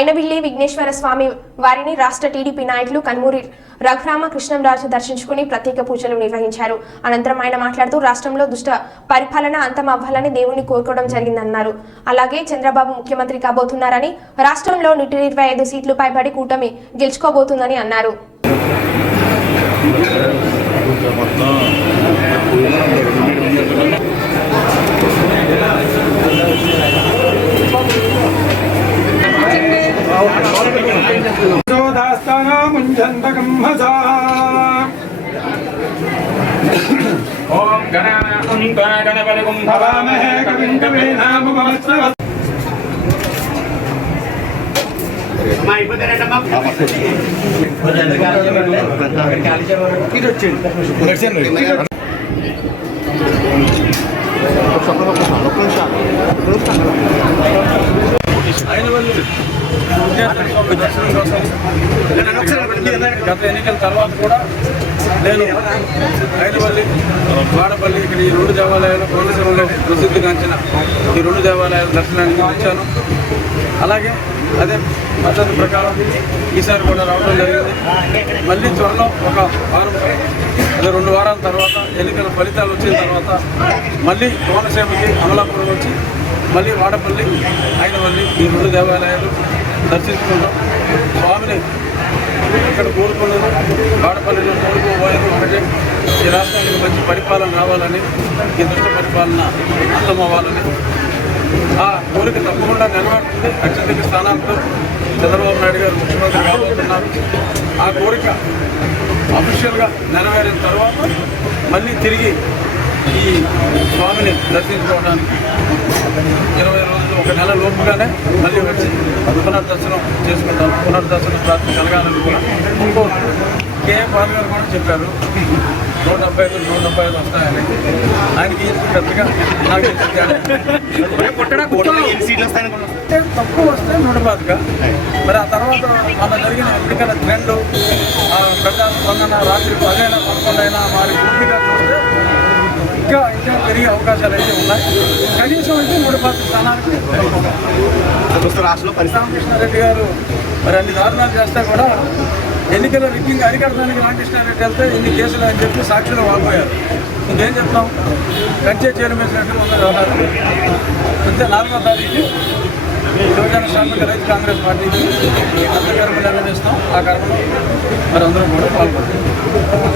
అయినవిల్లి విఘ్నేశ్వర స్వామి వారిని రాష్ట్ర టీడీపీ నాయకులు కన్మూరి రఘురామ కృష్ణంరాజు దర్శించుకుని ప్రత్యేక పూజలు నిర్వహించారు. అనంతరం ఆయన మాట్లాడుతూ రాష్ట్రంలో దుష్ట పరిపాలన అంతం అవ్వాలని దేవుణ్ణి కోరుకోవడం జరిగిందన్నారు. అలాగే చంద్రబాబు ముఖ్యమంత్రి కాబోతున్నారని రాష్ట్రంలో నూట ఇరవై ఐదు సీట్లు పైబడి కూటమి గెలుచుకోబోతుందని అన్నారు. శోధాస్తానాముంజంతకమ్మసా ఓం గణానాం గణపతిగుం భవామహే కవిం కవీనాముపమస్రవ దర్శనం కోసం గత ఎన్నికల తర్వాత కూడా నేను రైతుపల్లి వాడపల్లి ఇక్కడ ఈ రెండు దేవాలయాలు కోనసీమలో ప్రసిద్ధిగాంచిన ఈ రెండు దేవాలయాల దర్శనానికి వచ్చాను. అలాగే అదే పద్ధతి ప్రకారం ఈసారి కూడా రావడం జరిగింది. మళ్ళీ త్వరలో ఒక వారం అదే రెండు వారాల తర్వాత ఎన్నికల ఫలితాలు వచ్చిన తర్వాత మళ్ళీ కోనసీమకి అమలాపురం వచ్చి మళ్ళీ వాడపల్లి ఐదవల్లి ఈ రెండు దేవాలయాలు దర్శించుకుంటాం. స్వామిని ఇక్కడ కోరుకున్నది వాడపల్లిలో కోరుకోబోయేది ఒకటే. ఈ రాష్ట్రానికి మంచి పరిపాలన రావాలని ఈ దుష్ట పరిపాలన అర్థమవ్వాలని. ఆ కోరిక తప్పకుండా నెరవేరుతుంది. అత్యధిక స్థానాలతో చంద్రబాబు నాయుడు గారు ముఖ్యమంత్రి కాబోతున్నారు. ఆ కోరిక అఫీషియల్గా నెరవేరిన తర్వాత మళ్ళీ తిరిగి ఈ స్వామిని దర్శించుకోవడానికి ఇరవై రోజులు ఒక నెల లోపుగానే మళ్ళీ వచ్చి పునర్దర్శనం చేసుకుంటాం పునర్దర్శన ప్రాప్తి కలగాలని కూడా కోరుకుంటున్నాం. కేఏ పాల్ గారు కూడా చెప్పారు. నూట డెబ్బై ఐదు నూట డెబ్బై ఐదు వస్తాయని. ఆయనకి పెద్దగా నాకు అంటే తక్కువ వస్తే నూట పాతిక మరి ఆ తర్వాత మన జరిగిన ఎన్నికల ట్రెండ్ ప్రజా స్పందన రాత్రి పదైనా పదకొండైనా వారి పూర్తిగా ఇంకా ఇంకా పెరిగే అవకాశాలు అయితే ఉన్నాయి. కనీసం అయితే స్థానానికి రాష్ట్రంలో పరిస్థితి? రామకృష్ణారెడ్డి గారు మరి అన్ని దారుణాలు చేస్తే కూడా ఎన్నికల రిగ్గింగ్ అరికడడానికి రామకృష్ణారెడ్డి వెళ్తే ఇన్ని కేసులు అని చెప్పి సాక్షులు వాపోయారు. ఇంకేం చెప్తాం? కంచే చేరమేసినట్టు ఉన్న వ్యవహారం అంతే నాలుగో తారీఖు యువజన శ్రామిక రైతు కాంగ్రెస్ పార్టీకి అంత కర్మ నిర్వహిస్తాం ఆ కర్మలో మరి అందరం కూడా పాల్గొంటాం.